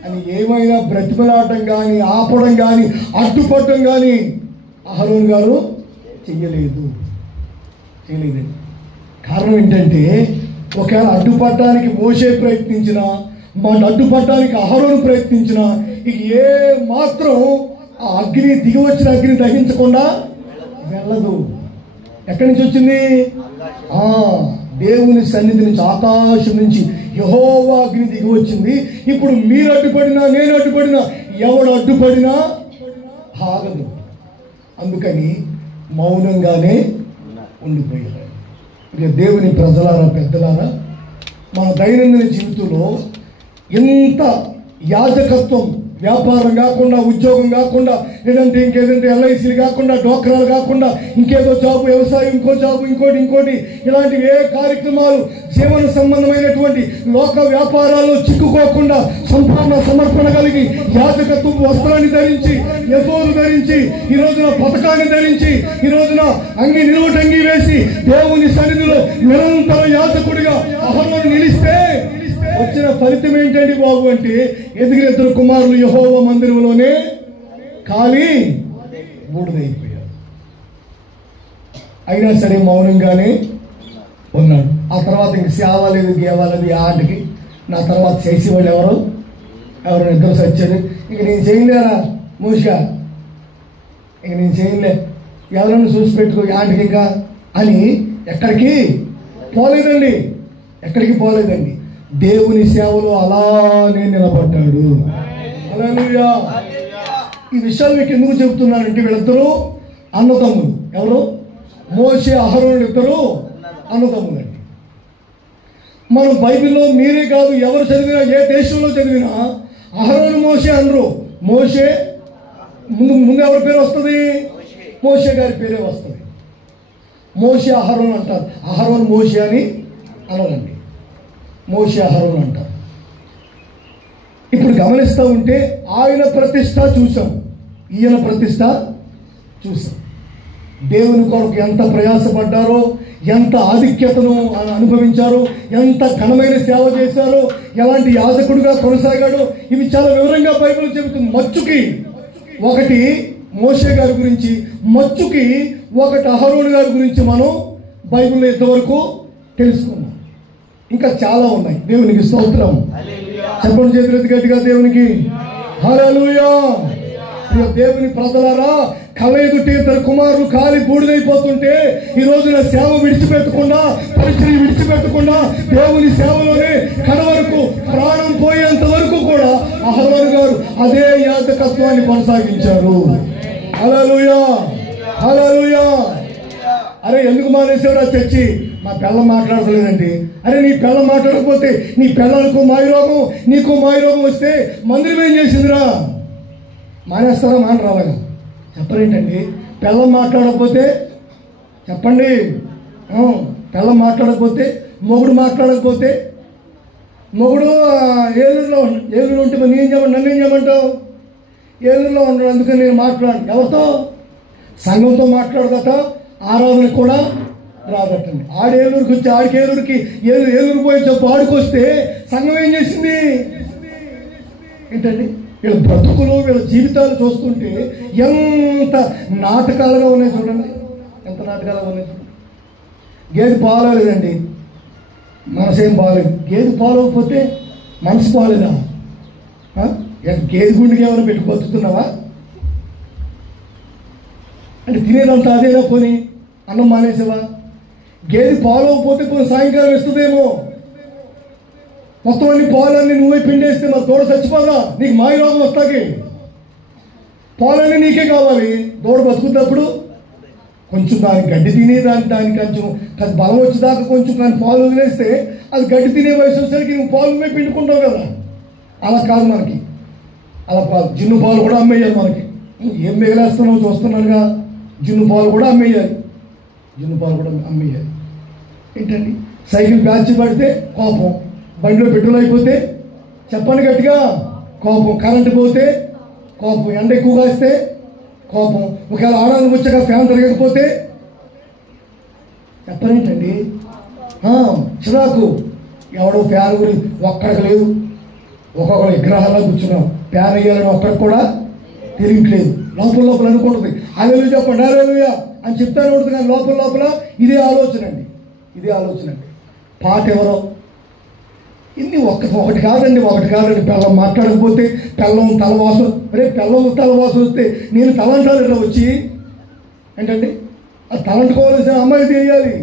అని ఏమైనా బ్రతిమలాడటం కానీ, ఆపడం కానీ, అడ్డుపడటం కానీ అహరోను గారు చెయ్యలేదండి. కారణం ఏంటంటే, ఒకవేళ అడ్డుపడటానికి మోషే ప్రయత్నించినా, అడ్డుపడటానికి అహరోను ప్రయత్నించినా, ఇక ఏ మాత్రం ఆ అగ్ని దిగి వచ్చిన అగ్ని దహించకుండా వెళ్ళదు. ఎక్కడి నుంచి వచ్చింది? దేవుని సన్నిధి నుంచి, ఆకాశం నుంచి యెహోవా అగ్ని దిగి వచ్చింది. ఇప్పుడు మీరు అడ్డుపడినా, నేను అడ్డుపడినా, ఎవడు అడ్డుపడినా ఆగదు. అందుకని మౌనంగానే ఉండిపోయారు. ఇక దేవుని ప్రజలారా, పెద్దలారా, మన దైనందిన జీవితంలో ఎంత యాజకత్వం, వ్యాపారం కాకుండా, ఉద్యోగం కాకుండా, లేదంటే ఇంకేదంటే ఎల్ఐసీలు కాకుండా, డోక్రాలు కాకుండా, ఇంకేదో జాబు, వ్యవసాయం, ఇంకో జాబు, ఇంకోటి ఇలాంటి ఏ కార్యక్రమాలు, జీవన సంబంధమైనటువంటి లోక వ్యాపారాల్లో చిక్కుకోకుండా సంపూర్ణ సమర్పణ కలిగి యాజకత్వం వస్త్రాన్ని ధరించి, యెహోవాను ధరించి, ఈ రోజున పథకాన్ని ధరించి, ఈ రోజున నిలువటంగి వేసి దేవుని సన్నిధిలో నిరంతర యాజకుడిగా అహరోను నిలిస్తే వచ్చిన ఫలితం ఏంటండి బాబు అంటే, ఎదిగిన 2 కుమారులు యెహోవా మందిరంలోనే కాలి బూడిదైపోయారు. అయినా సరే మౌనంగానే ఉన్నాడు. ఆ తర్వాత ఇంక సేవలేదు, గేవాలేదు, ఆటకి నా తర్వాత చేసేవాళ్ళు ఎవరు నిద్ర సచ్చారు. ఇంక నేను చేయలేరా మూసిగా, ఇంక నేను చేయలే, ఎవరైనా చూసి పెట్టుకో ఆటకి ఇంకా అని ఎక్కడికి పోలేదండి. దేవుని సేవలో అలానే నిలబడ్డాడు. హల్లెలూయా. ఈ విషయాలు మీకు ఎందుకు చెబుతున్నానంటే, వీళ్ళిద్దరూ అన్నదమ్ములు. ఎవరు? మోషే, అహరోను ఇద్దరు అన్నదమ్ములండి. మనం బైబిల్లో మీరే కాదు, ఎవరు చదివినా, ఏ దేశంలో చదివినా అహరోను మోషే అనరు. మోషే ముందు ఎవరి పేరు వస్తుంది? మోషే గారి పేరే వస్తుంది. మోషే అహరోను అంటారు. అహరోను మోషే అని అనరండి, మోషే అహరోను అంటారు. ఇప్పుడు గమనిస్తూ ఉంటే ఆయన ప్రతిష్ట చూసాం, ఈయన ప్రతిష్ట చూసాం. దేవుని కొరకు ఎంత ప్రయాసపడ్డారో, ఎంత ఆధిక్యతను అనుభవించారో, ఎంత ఘనమైన సేవ చేశారో, ఎలాంటి యాజకుడిగా కొనసాగాడో, ఇవి చాలా వివరంగా బైబిల్ చెబుతుంది. మచ్చుకి ఒకటి మోషే గారి గురించి, మచ్చుకి ఒకటి అహరోను గారి గురించి మనం బైబిల్లో ఇంతవరకు తెలుసుకున్నాం. ఇంకా చాలా ఉన్నాయి. దేవునికి స్తోత్రం. చెప్పండి చేతులెత్తి గట్టిగా దేవునికి హల్లెలూయా. దేవుని ప్రజలారా, కళ్ళ ఎదుట 2 కుమారులు కాలి బూడిదైపోతుంటే, ఈ రోజున సేవ విడిచిపెట్టకుండా, పరిచయం విడిచిపెట్టకుండా, దేవుని సేవలోనే కడవరకు ప్రాణం పోయేంత వరకు కూడా అహరోను గారు అదే యాజకత్వాన్ని కొనసాగించారు. హల్లెలూయా, హల్లెలూయా. అరే ఎందుకు మానేసాడు ఆ చర్చి? మా పిల్లం మాట్లాడలేదండి. అరే నీ పిల్లం మాట్లాడకపోతే నీ పిల్లలకు మాయరోగం, నీకు మాయరోగం వస్తే మందిరం ఏం చేసిందిరా? మానేస్తారా? మానరాలగా చెప్పరేంటండి? పిల్లం మాట్లాడకపోతే చెప్పండి, పిల్లం మాట్లాడకపోతే, మొగుడు మాట్లాడకపోతే మొగుడు ఏలూరులో ఉంటే మరి నేను చేయమంటావు, నన్ను ఏం చేయమంటావు? ఏలూరులో ఉండడం అందుకని నేను మాట్లాడు. ఎవరితో? సంఘంతో మాట్లాడదట, ఆరాధన కూడా రాదటండి. ఆడు ఏలూరుకి వచ్చి ఆడికి ఏలూరు పోయి చెప్పు ఆడికొస్తే సంఘం ఏం చేసింది ఏంటండి? వీళ్ళ బ్రతుకులు వీళ్ళ జీవితాలు చూస్తుంటే ఎంత నాటకాలుగా ఉన్నాయి చూడండి, ఎంత నాటకాలుగా ఉన్నాయి చూడండి. గేదె పాలేదండి, మనసేం బాగాలేదు. గేదె పాలకపోతే మనసు బాగాలేదా? గేదె గుండెకి ఏమైనా పెట్టి బతుకుతున్నావా? అంటే తినేదంతా అదేనా? పోనీ అన్నం మానేసావా? గేదె పాలకపోతే పోనీ సాయంకాలం ఇస్తుందేమో. మొత్తం అన్ని పాలన్నీ నువ్వే పిండేస్తే మరి దూడ చచ్చిపోదా? నీకు మాయ రోగం వస్తాకి. పాలన్నీ నీకే కావాలి. దూడ బతుకున్నప్పుడు కొంచెం దానికి గడ్డి తిని దానికి కొంచెం బలం వచ్చేదాకా కొంచెం కానీ పాలు వదిలేస్తే అది గడ్డి తినే వయసు వచ్చేసరికి నువ్వు పాలు నువ్వే పిండుకుంటావు కదా. అలా కాదు మనకి, అలా కాదు. జిన్ను పాలు కూడా అమ్మేయాలి మనకి. ఏం మిగిలేస్తున్నావు చూస్తున్నానుగా, జిన్ను పాలు కూడా అమ్మేయాలి, జిన్ను పాలు కూడా అమ్మేయాలి. ఏంటండి? సైకిల్ బ్యాచ్ పడితే కోపం, బండిలో పెట్రోల్ అయిపోతే చెప్పండి గట్టిగా కోపం, కరెంటు పోతే కోపం, ఎండ ఎక్కువ కాస్తే కోపం, ఒకవేళ ఆడడానికి వచ్చాక ఫ్యాన్ తిరగకపోతే చెప్పరేంటండి? చిరాకు. ఎవడో ఫ్యాన్ గురించి ఒక్కడికి లేదు. ఒక్కొక్కరు విగ్రహాల్లో కూర్చున్నాం, ఫ్యాన్ వేయాలని ఒక్కడికి కూడా తిరగట్లేదు. లోపల అనుకుంటుంది హల్లెలూయా చెప్పండి, హల్లెలూయా అని చెప్తాను ఉంటుంది, కానీ లోపల ఇదే ఆలోచన అండి, ఇదే ఆలోచన అండి. పాట ఎవరో ఇన్ని ఒకటి కాదండి. పిల్లం మాట్లాడకపోతే పిల్లం తలవాసం, పిల్లం తలవాసం వస్తే నేను తలంటాను ఇట్లా వచ్చి ఏంటండి? అది తలంటుకోవాల్సిన అమ్మాయి తెలియాలి.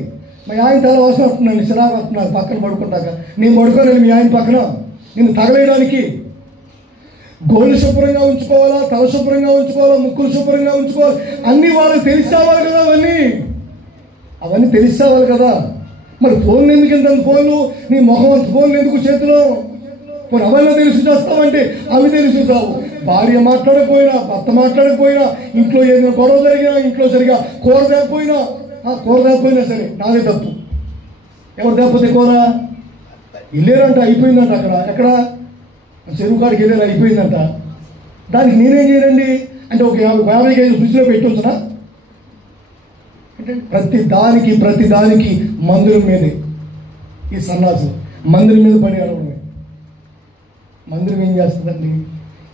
మా ఆయన తలవాసం వస్తుందండి, చిరాకు వస్తున్నారు పక్కన పడుకుంటాక. నేను పడుకోనండి మీ ఆయన పక్కన, నేను తగలేయడానికి. గోళ్ళు శుభ్రంగా ఉంచుకోవాలా, తల శుభ్రంగా ఉంచుకోవాలా, ముక్కులు శుభ్రంగా ఉంచుకోవాలి, అన్నీ వాళ్ళకి తెలిసావాలి కదా. అవన్నీ తెలిసావాలి కదా. మరి ఫోన్లు ఎందుకు ఇంత ఫోన్లు? నీ ముఖం అంత ఫోన్లు ఎందుకు చేతిలో? కొన్ని అవన్నీ తెలిసి చేస్తామంటే అవి తెలిసి చావు. భార్య మాట్లాడకపోయినా, భర్త మాట్లాడకపోయినా, ఇంట్లో ఏదైనా గొడవ జరిగినా, ఇంట్లో సరిగా కూర తేకపోయినా సరే నాదే తప్పు. ఎవరు తేకపోతే కూర వెళ్ళారంట, అయిపోయిందంట. ఎక్కడ చెరువు కాడికి వెళ్ళారు, అయిపోయిందంట. దానికి నేనేం చేయండి అంటే ఒక 50 కేజీలు ఫ్రిడ్జ్లో పెట్టి ఉంచనా? ప్రతి దానికి మందిరం మీదే ఈ సన్నాసులు మందిరం మీద పడి అడవడమే. మందిరం ఏం చేస్తుందండి?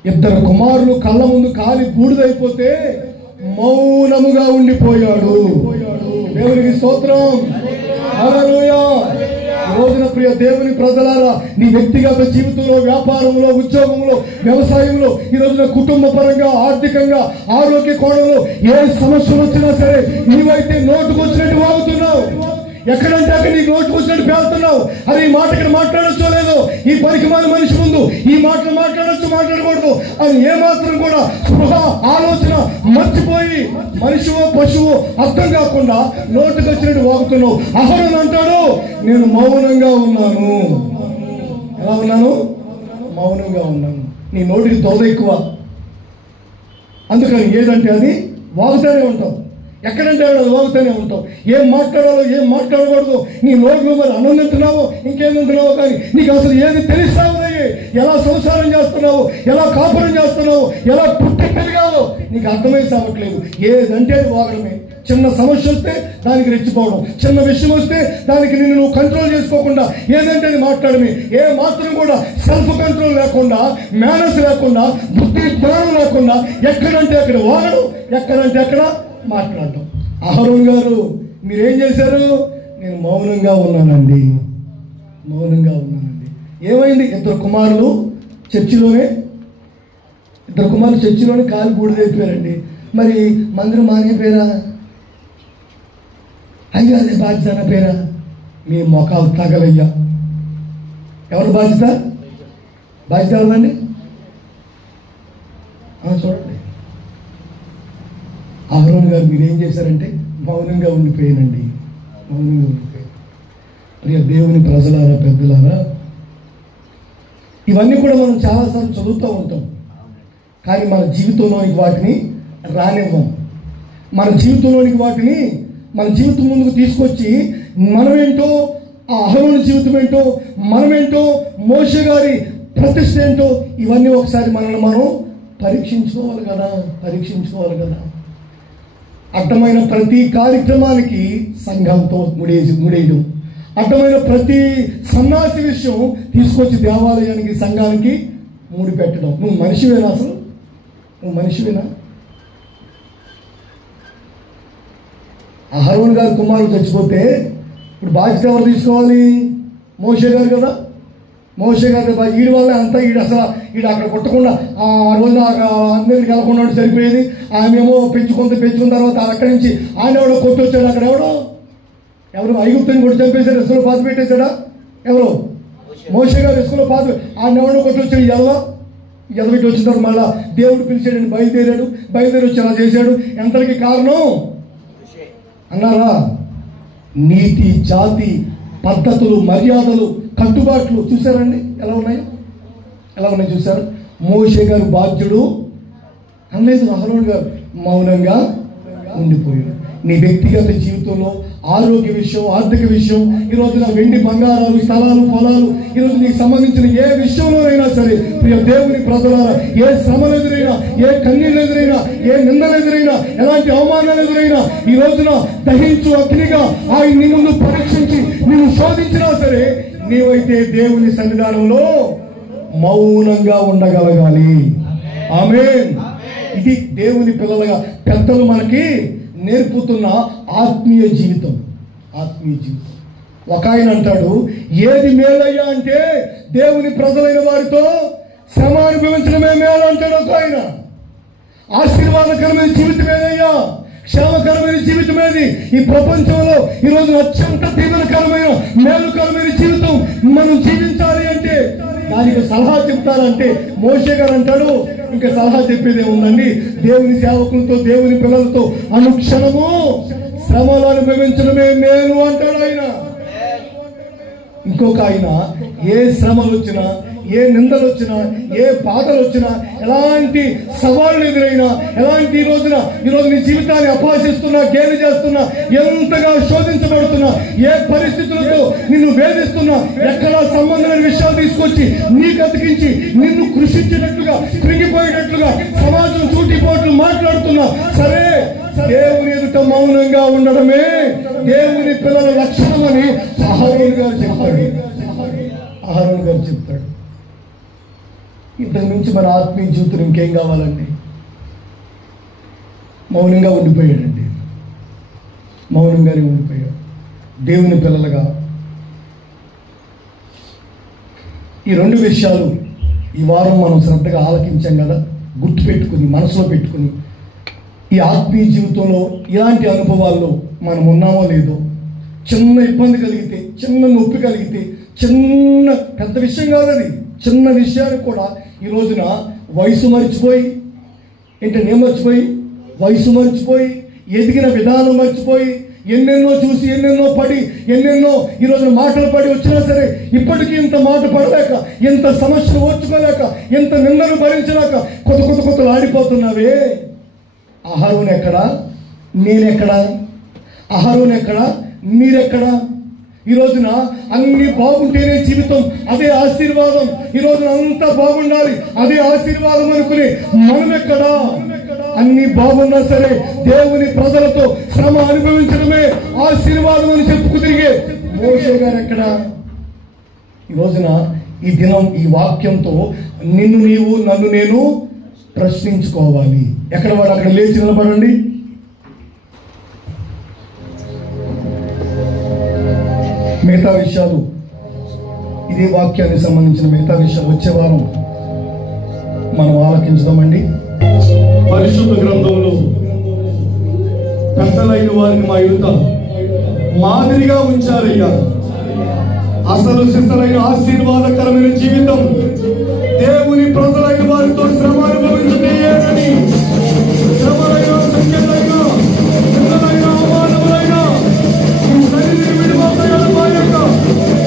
2 కుమారులు కళ్ళ ముందు కాలి బూడిదైపోతే మౌనముగా ఉండిపోయాడు. దేవునికి స్తోత్రం, హల్లెలూయా. రోజున ప్రియ దేవుని ప్రజలారా, నీ వ్యక్తిగత జీవితంలో, వ్యాపారంలో, ఉద్యోగంలో, వ్యవసాయంలో, ఈ రోజున కుటుంబ పరంగా, ఆర్థికంగా, ఆరోగ్య కోణంలో ఏ సమస్యలు వచ్చినా సరే నీవైతే నోటుకు వచ్చినట్టు వాగుతున్నావు. ఎక్కడంటే అక్కడ నీ నోటుకు వచ్చినట్టు పేలుతున్నావు. అది ఈ మాట ఇక్కడ మాట్లాడచ్చో లేదో, ఈ పనికి మన మనిషి ముందు ఈ మాటలు మాట్లాడచ్చు మాట్లాడకూడదు అని ఏమాత్రం కూడా స్పృహ, ఆలోచన మర్చిపోయి మనిషివో పశువు అర్థం కాకుండా నోటుకు వచ్చినట్టు వాగుతున్నావు. అహరోను అంటాడు, నేను మౌనంగా ఉన్నాను. ఎలా ఉన్నాను? మౌనంగా ఉన్నాను. నీ నోటికి తోద ఎక్కువ, అందుకని ఏదంటే అది వాగుతూనే ఉంటావు. ఎక్కడంటే అది వాగుతూనే ఉంటావు. ఏం మాట్లాడాలో ఏం మాట్లాడకూడదు నీ నోట్లో మరి అన్నం తింటున్నావో ఇంకేం తింటున్నావో కానీ నీకు అసలు ఏది తెలుస్తావు? ఎలా సంసారం చేస్తున్నావు, ఎలా కాపురం చేస్తున్నావు, ఎలా పుట్టి పెరిగావో నీకు అర్థమై సాగట్లేదు. ఏదంటే అది వాగడమే. చిన్న సమస్య వస్తే దానికి రెచ్చిపోవడం, చిన్న విషయం వస్తే దానికి నువ్వు కంట్రోల్ చేసుకోకుండా ఏదంటే అది మాట్లాడమే. ఏ మాత్రం కూడా సెల్ఫ్ కంట్రోల్ లేకుండా, మేనర్స్ లేకుండా, బుద్ధి జ్ఞానం లేకుండా ఎక్కడంటే అక్కడ వాగడం, ఎక్కడంటే అక్కడ మాట్లాడటం. అహరోను గారు మీరేం చేశారు? నేను మౌనంగా ఉన్నానండి, మౌనంగా ఉన్నానండి. ఏమైంది? 2 కుమారులు చర్చిలోనే కాలు బూడిదైపోయారండి. మరి మందిరం మానేపోయారా? అయ్యా అదే బాధ్యత నా పేరా? మీ మొఖాలు తగలయ్యా. ఎవరు బాధ్యత ఎవరిదండి? చూడండి, అహరోను గారు మీరేం చేశారంటే మౌనంగా ఉండిపోయానండి, మౌనంగా ఉండిపోయాను. ప్రియ దేవుని ప్రజలారా, పెద్దలారా, ఇవన్నీ కూడా మనం చాలాసార్లు చదువుతూ ఉంటాం, కానీ మన జీవితంలోనికి వాటిని రానివ్వం. మన జీవితంలోనికి వాటిని మన జీవితం ముందుకు తీసుకొచ్చి మనమేంటో ఆ అహరోను జీవితం ఏంటో, మనమేంటో, మోషే గారి ప్రతిష్ఠ ఏంటో, ఇవన్నీ ఒకసారి మనల్ని మనం పరీక్షించుకోవాలి కదా. అడ్డమైన ప్రతి కార్యక్రమానికి సంఘంతో ముడేయడం, అడ్డమైన ప్రతి సన్నాసి విషయం తీసుకొచ్చి దేవాలయానికి, సంఘానికి ముడి పెట్టడం. నువ్వు మనిషివేనా? అసలు నువ్వు మనిషివేనా? అహరోను గారి కుమారుడు చచ్చిపోతే ఇప్పుడు బాధ్యత ఎవరు తీసుకోవాలి? మోషే గారు కదా. మోషే గారి ఈడి వల్ల అంతా అసలు అక్కడ కొట్టకుండా ఆ రోజున అందరికి వెళ్ళకుండా సరిపోయేది. ఆయనేమో పెంచుకున్న తర్వాత అక్కడి నుంచి ఆయన ఎవడో కొట్టొచ్చాడు. అక్కడ ఎవరు ఐగుప్తుని కొట్టి చంపేశాడు, ఇసుకలో పాతి పెట్టేశాడా? ఎవరు? మోషే గారు ఇసుకలో పాతి. ఆయన ఎవడో కొట్టొచ్చాడు. ఎదబెట్టి వచ్చిన తర్వాత మళ్ళా దేవుడు పిలిచాడని బయలుదేరి వచ్చి అలా చేశాడు. ఎంతకి కారణం అన్నారా? నీతి, జాతి, పద్ధతులు, మర్యాదలు, కట్టుబాట్లు చూసారండి ఎలా ఉన్నాయి చూసారు? మోషే గారు బాధ్యుడు అనలేదు, అహరోను గారు మౌనంగా ఉండిపోయాడు. నీ వ్యక్తిగత జీవితంలో ఆరోగ్య విషయం, ఆర్థిక విషయం, ఈరోజు నా వెండి బంగారాలు, స్థలాలు, పొలాలు, ఈరోజు నీకు సంబంధించిన ఏ విషయంలోనైనా సరే ప్రియ దేవుని ప్రజలారా, ఏ శ్రమలు ఎదురైనా, ఏ కన్నీళ్ళు ఎదురైనా, ఏ నిందలు ఎదురైనా, ఎలాంటి అవమానాలు ఎదురైనా, ఈ రోజున దహించు అగ్నిగా ఆయన నీ ముందు పరీక్షించి నిన్ను శోధించినా సరే నీవైతే దేవుని సన్నిధానంలో మౌనంగా ఉండగలగాలి. ఆమేన్. ఇది దేవుని పిల్లలుగా పెద్దలు మనకి నేర్పుతున్న ఆత్మీయ జీవితం. ఒక ఆయన అంటాడు, ఏది మేలయ్యా అంటే దేవుని ప్రజలైన వారితో శ్రమ అనుభవించడమే మేలు అంటాడు ఒక ఆయన. ఆశీర్వాదకరమైన జీవితం ఏదయ్యా, క్షేమకరమైన జీవితం ఏది? ఈ ప్రపంచంలో ఈరోజు అత్యంత దీవెనకరమైన, మేలుకరమైన జీవితం మనం జీవించాలి అంటే దానికి సలహా చెప్తారంటే మోషే గారు అంటాడు, ఇంకా సలహా చెప్పేది ఏముందండి? దేవుని సేవకులతో, దేవుని పిల్లలతో అనుక్షణము శ్రమలు అనుభవించడమే మేలు అంటాడు ఆయన. ఇంకొక ఆయన ఏ శ్రమలు వచ్చినా, ఏ నిందలు వచ్చినా, ఏ బాధలు వచ్చినా, ఎలాంటి సవాళ్ళు ఎదురైనా, ఎలాంటి ఈ రోజు నీ జీవితాన్ని అపహసిస్తున్నా, గేలి చేస్తున్నా, ఎంతగా శోధించబడుతున్నా, ఏ పరిస్థితులతో నిన్ను వేధిస్తున్నా, ఎక్కడా సంబంధమైన విషయాలు తీసుకొచ్చి నీకు అతికించి నిన్ను కృషించినట్లుగా, కృంగిపోయేటట్లుగా సమాజం చూటిపోట్లు మాట్లాడుతున్నా సరే, దేవుని ఎదుట మౌనంగా ఉండడమే దేవుని పిల్లల లక్షణమని అహరోను గారు చెప్తాడు. ఇంతకు మించి మన ఆత్మీయ జీవితం ఇంకేం కావాలండి? మౌనంగానే ఉండిపోయాడు. దేవుని పిల్లలుగా ఈ రెండు విషయాలు ఈ వారం మనం శ్రద్ధగా ఆలకించాం కదా, గుర్తుపెట్టుకుని, మనసులో పెట్టుకుని, ఈ ఆత్మీయ జీవితంలో ఇలాంటి అనుభవాల్లో మనం ఉన్నామో లేదో, చిన్న ఇబ్బంది కలిగితే, చిన్న నొప్పి కలిగితే, పెద్ద విషయం కాదని చిన్న విషయానికి కూడా ఈ రోజున వయసు మర్చిపోయి, వయసు మర్చిపోయి, ఎదిగిన విధానం మర్చిపోయి, ఎన్నెన్నో చూసి, ఎన్నెన్నో పడి, ఎన్నెన్నో ఈ రోజున మాటలు పడి వచ్చినా సరే ఇప్పటికీ ఇంత మాట పడలేక, ఇంత సమస్యలు ఓర్చుకోలేక, ఇంత నిందలు భరించలేక కొత్తలు ఆడిపోతున్నావే. అహరోను ఎక్కడా? నేనెక్కడా? అహరోను ఎక్కడా? మీరెక్కడా? ఈ రోజున అన్ని బాగుంటేనే జీవితం, అదే ఆశీర్వాదం. ఈ రోజున అంతా బాగుండాలి, అదే ఆశీర్వాదం అనుకుని మనం ఎక్కడా? అన్ని బాగున్నా సరే దేవుని ప్రజలతో శ్రమ అనుభవించడమే ఆశీర్వాదం అని చెప్పుకు తిరిగే మోషే గారు ఎక్కడా? ఈ రోజున ఈ దినం ఈ వాక్యంతో నిన్ను నీవు, నన్ను నేను ప్రశ్నించుకోవాలి. ఎక్కడ వాడు అక్కడ లేచి నిలబడండి. మిగతా విషయాలు, ఇదే వాక్యానికి సంబంధించిన మిగతా విషయాలు వచ్చే వారం మనం ఆలోచించుదామండి. పరిశుద్ధ గ్రంథంలో పెద్దలైన వారిని మా యువత మాదిరిగా ఉంచారయ్యా. అసలు సిద్ధలైన ఆశీర్వాదకరమైన జీవితం దేవుని ప్రజలైన వారితో శ్రమ అనుభవించుతాయని, శ్రమలైన, సంఖ్యలైన, నిందలైన, అవమానములైన ఈ శరీర విడిపోతాయక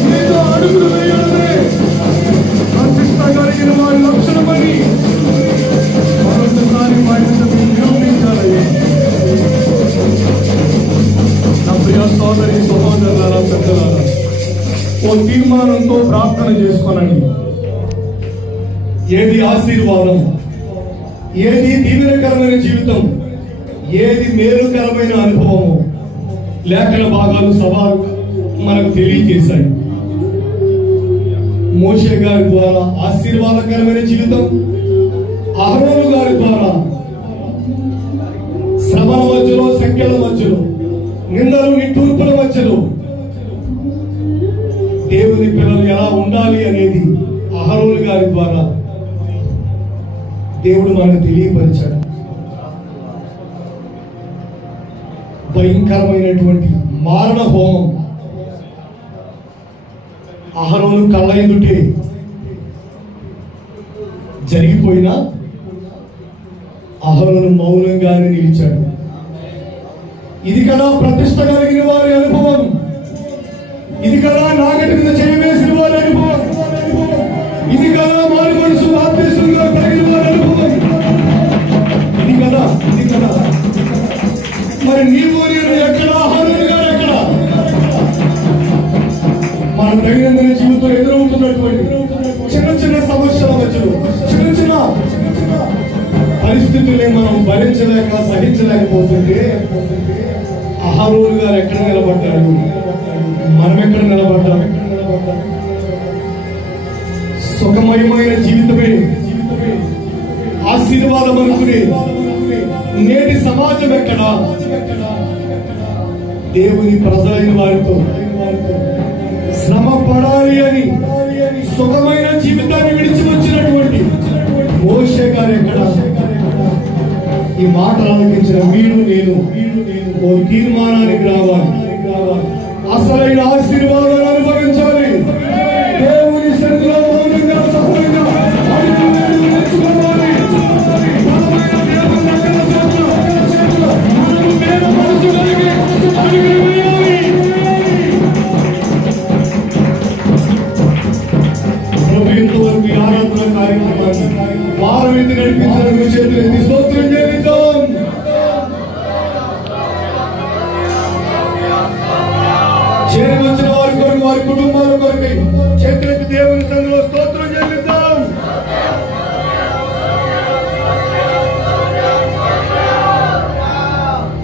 మీతో అడుగులు వేయాలనే ప్రతిష్ట కలిగిన వారి లక్షణమని మరొకసారి నిరూపించాలి. నా ప్రియ సోదరి సహోదరులారా, పెద్దలారా, ఓ తీర్మానంతో ప్రార్థన చేసుకోనండి. ఏది ఆశీర్వాదం, ఏది దీవెనకరమైన జీవితం, ఏది మేలుకరమైన అనుభవము లేఖన భాగాలు సవాలు మనకు తెలియజేశాయి. మోషే గారి ద్వారా ఆశీర్వాదకరమైన జీవితం, అహరోను గారి ద్వారా శ్రమల మధ్యలో, సంఖ్యల మధ్యలో, నిందలు నిట్టూర్పుల మధ్యలో దేవుని పిల్లలు ఎలా ఉండాలి అనేది అహరోను గారి ద్వారా దేవుడు మనకు తెలియపరిచాడు. భయంకరమైనటువంటి మారణ హోమం అహరోను కళ్ళ ఎదుటే జరిగిపోయినా అహరోను మౌనంగానే నిలిచాడు. ఇది కదా ప్రతిష్ట కలిగిన వారి అనుభవం, ఇది కదా నాగటి మీద చేయవేసిన వారి అనుభవం, ఇది కదా మారు మనసు బాప్తిస్మంగా కలిగిన వారి అనుభవం, ఇది కదా. మరి నీవు నేను ఎక్కడ, అహరోను గారు ఎక్కడ? మన దైనందిన జీవితంలో ఎదురవుతున్నటువంటి చిన్న సమస్యల మధ్యలో, చిన్న పరిస్థితుల్ని మనం భరించలేక సహించలేకపోతుంటే అహరోను గారు ఎక్కడ నిలబడ్డాడు, మనం ఎక్కడ నిలబడ్డాం? సుఖమయమైన జీవితమే ఆశీర్వాదం అనుకునే నేటి సమాజం ఎక్కడ? దేవుని ప్రజలైన వారితో శ్రమ పడాలి అని సుఖమైన జీవితాన్ని విడిచి వచ్చినటువంటి మోషే గారు ఎక్కడ? ఈ మాటలు ఆలకించిన మీరు నేను ఓ తీర్మానానికి రావాలి. అసలైన ఆశీర్వాదాలు అనుభవించాలి. దేవుని సన్నిధిలో మౌనంగా సహనంగా నేర్చుకోవాలి. ఇంతవరకు ఈ ఆరాధన కార్యక్రమాన్ని వారమితి నడిపించడానికి చేతులెత్తి స్తోత్రం చెల్లిద్దాం. చేరి వచ్చిన వారి కొరకు, వారి కుటుంబాల కొరకు చేతులెత్తి దేవుని సన్నిధిలో స్తోత్రం చెల్లిద్దాం.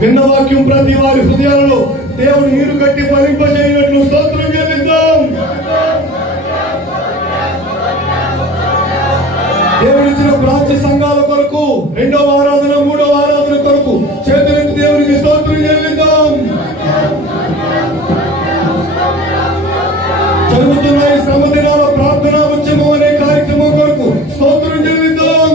విన్న వాక్యం ప్రతి వారి హృదయాలలో దేవుడు నీరు కట్టి ఫలింపజేయనట్లు స్తోత్రం చెల్లిద్దాం. దేవుడిచ్చిన ప్రాచ్య సంఘాల కొరకు, రెండవ ఆరాధన, మూడవ ఆరాధన కొరకు చేతులెత్తి దేవునికి స్తోత్రం చెల్లిద్దాం. జరుగుతున్న ఈ శ్రమ దినాల ప్రార్థన ఉద్యమం అనే కార్యక్రమం కొరకు స్తోత్రం చెల్లిద్దాం.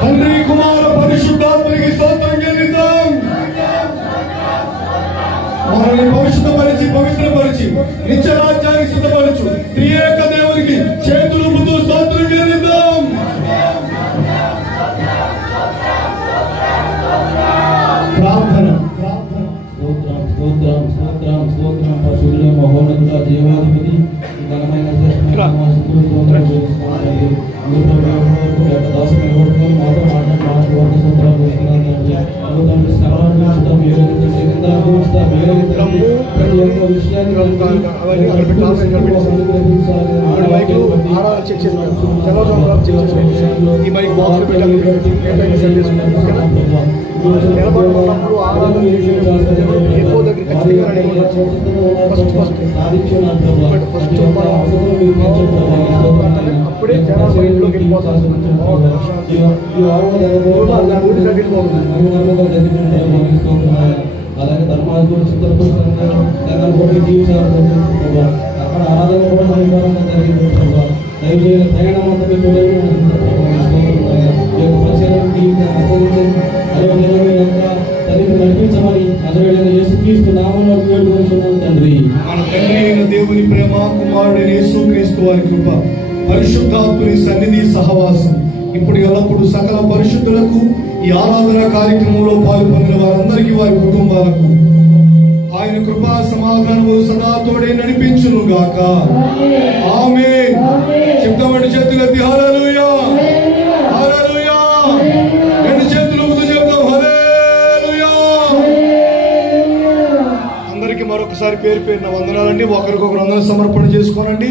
తండ్రి, కుమార, పరిశుద్ధాత్మకి స్తోత్రం చెల్లిద్దాం. మనల్ని భవిష్యత్తుపరిచి, పవిత్రపరిచి, నిత్య రాజ్యానికి సిద్ధపరచు త్రియేక దేవునికి చేతులు ముందు స్తోత్రం చెల్లిద్దాం. ప్రార్థన. మహోన్నతుడ, జీవాధిపతి, ఘనమైన మాతో అప్పుడే అలాగే ధర్మాధిపతి చిత్రపూర్తి జీవించాలి. అక్కడ ఆరాధన కూడా మహిళగా జరిగింది. దయచేసి ప్రయాణం అంతా తల్లిని నడిపించమని అసలు యేసుక్రీస్తు నామములో వేడుకొంచున్నాము తండ్రి. మన తండ్రి అయిన దేవుని ప్రేమ, కుమారుడైన యేసుక్రీస్తు వారి కృప, పరిశుద్ధాత్ముని సన్నిధి సహవాసం ఇప్పుడు ఎల్లప్పుడు సకల పరిశుద్ధులకు, ఈ ఆరాధన కార్యక్రమంలో పాల్పొందిన వారందరికీ, వారి కుటుంబాలకు ఆయన కృపా సమాధానము సదా తోడే నడిపించును గాక. ఆమేన్. చెప్తామండి చేతులెత్తి హల్లెలూయా, హల్లెలూయా. రెండు చేతులు ఊపి చెప్తాం హల్లెలూయా. అందరికీ మరొకసారి గారి పేరు పేరున వందనాలండి. ఒకరికొకరు వందన సమర్పణ చేసుకోనండి.